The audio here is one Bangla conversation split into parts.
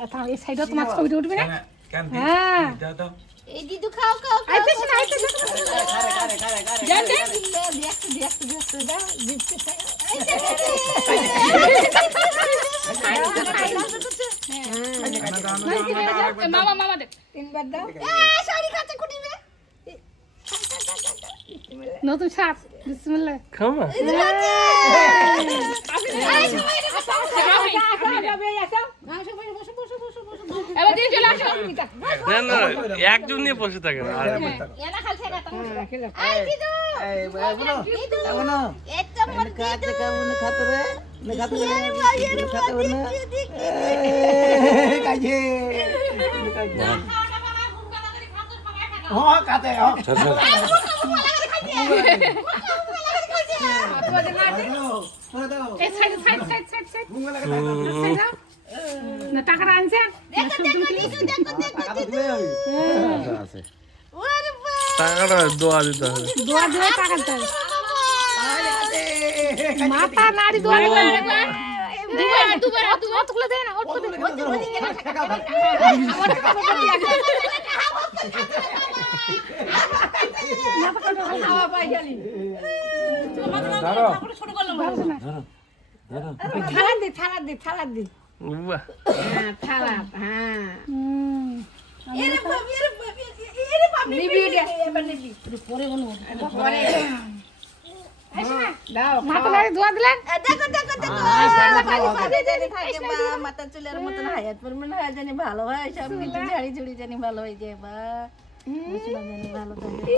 এই সাইডে তোমার ছবিটা উঠবে না কেন হ্যাঁ দাও তো এই দিদু খাও খাও আইতেছ না আইতেছ দেন দেন মামা মামা দেখ তিনবার দাও শাড়ি খাচ্ছে কুটিবে নতুন শাক বিসমিল্লাহ খামা এবার দিয়ে চলে আসো না না একজন নিয়ে বসে থাকে না এনা খাল থেকে খেলে এই দিদু এই বলো দিদু এমন এটা মত কাছে কেমন খাতে রে না খাতে রে খাতে রে কাজে হ্যাঁ কাতে হ্যাঁ এই side side side side side না টাকাটা আনছেন দেখো দেখো দিদু দেখো দেখো দিদু আছে ওরে বাবা টাকাটা দোয়া দিতে হবে দোয়া দিয়ে টাকা দিতে হবে। মাথা নাড়ি দোয়া দিতে হবে। দুবার অতগুলো দেয় না অল্প দেয় খাওয়া পাই গেলি ধরো থালা দি বাহ হ্যাঁ থালা হ্যাঁ এরে বাবা এরে বাবা নিবি এটা এবার নিবি পরে পরে দাও মাথা নাড়ি দোয়া দিলেন দেখো দেখো দেখো মাথা চুলের মতন হায়াত পরিমাণ হয় জানি ভালো হয় সব কিছু ঝাড়ি ঝুড়ি জানি ভালো হয়ে যায় বা মুসলিম জানি ভালো থাকে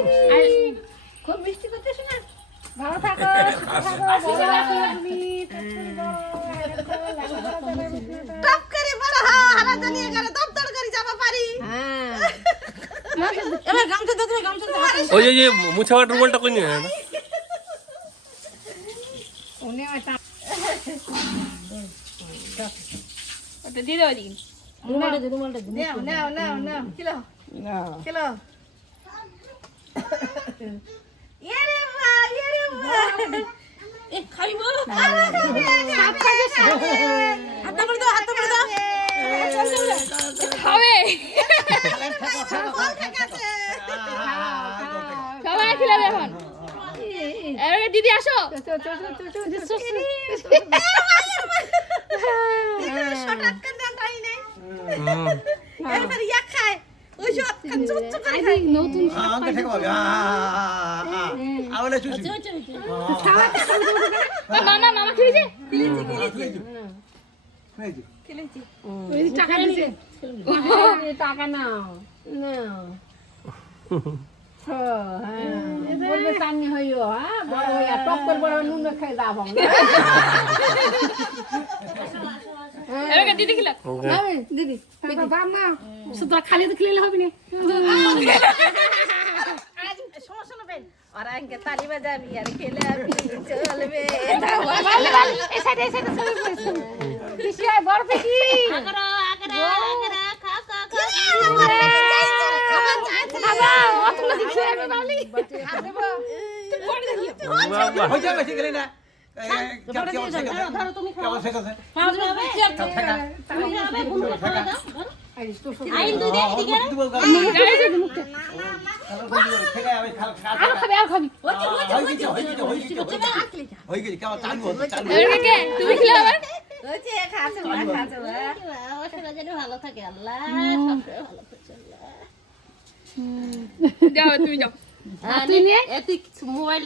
খুব মিষ্টি করতেছ না ভালো থাকো তুমি টপ করে বড় হারা জানি এখানে দপ্তর করে যাবা পারি হ্যাঁ এবার গামছা দাও তুমি গামছা দাও ওই যে মুছাওয়ার রুমালটা কই নিয়ে না উনি ওটা ওটা দিয়ে দাও দিন রুমালটা নাও নাও নাও নাও কিলো না কিলো এরে বা এ খাইবো হাত পড়ে দাও হাত পড়ে দাও খাবে সবাই খিলাবে এখন এবারে দিদি আসো শটাত কান টাই নাই এবারে ইয়া খায় ওই শট কান চুচ করে খায় নতুন আঙ্কে থেকে বল আওলে চুচি মামা মামা খেয়েছে ওই টাকা দিছে টাকা নাও নাও বলবে সামনে হইও হ্যাঁ বড় হইয়া টপ করে বড় নুন খেয়ে যাবো এবারে দিদি খিলা দিদি দাম না শুধু খালি তো খেলে হবে না আজ শোনো শোনো বেন আর আঙ্কে তালি বাজাবি আর খেলে আমি চলবে এই সাইডে পিছি আয় বড় পিছি আগরা আগরা আগরা খা খা খা বাবা অতগুলো দিছে আমি বালি বাহ হই যাবে ঠিক না ধরো তুমি খাও কেমন শেখাছে পাঁচ হবে তুমি যাবে বন্ধু খাওয়া দাও আইন দুই দে এদিকে আর খাবে আর খাবি হই গেছে কেমন চালু হচ্ছে চালু এদিকে তুমি খিলাবে ওইছে খাচ্ছে খাচ্ছে ওরা যেন ভালো থাকে আল্লাহ সবসময় ভালো থাকে আল্লাহ যাও তুমি যাও তুই নিয়ে তুই মোবাইল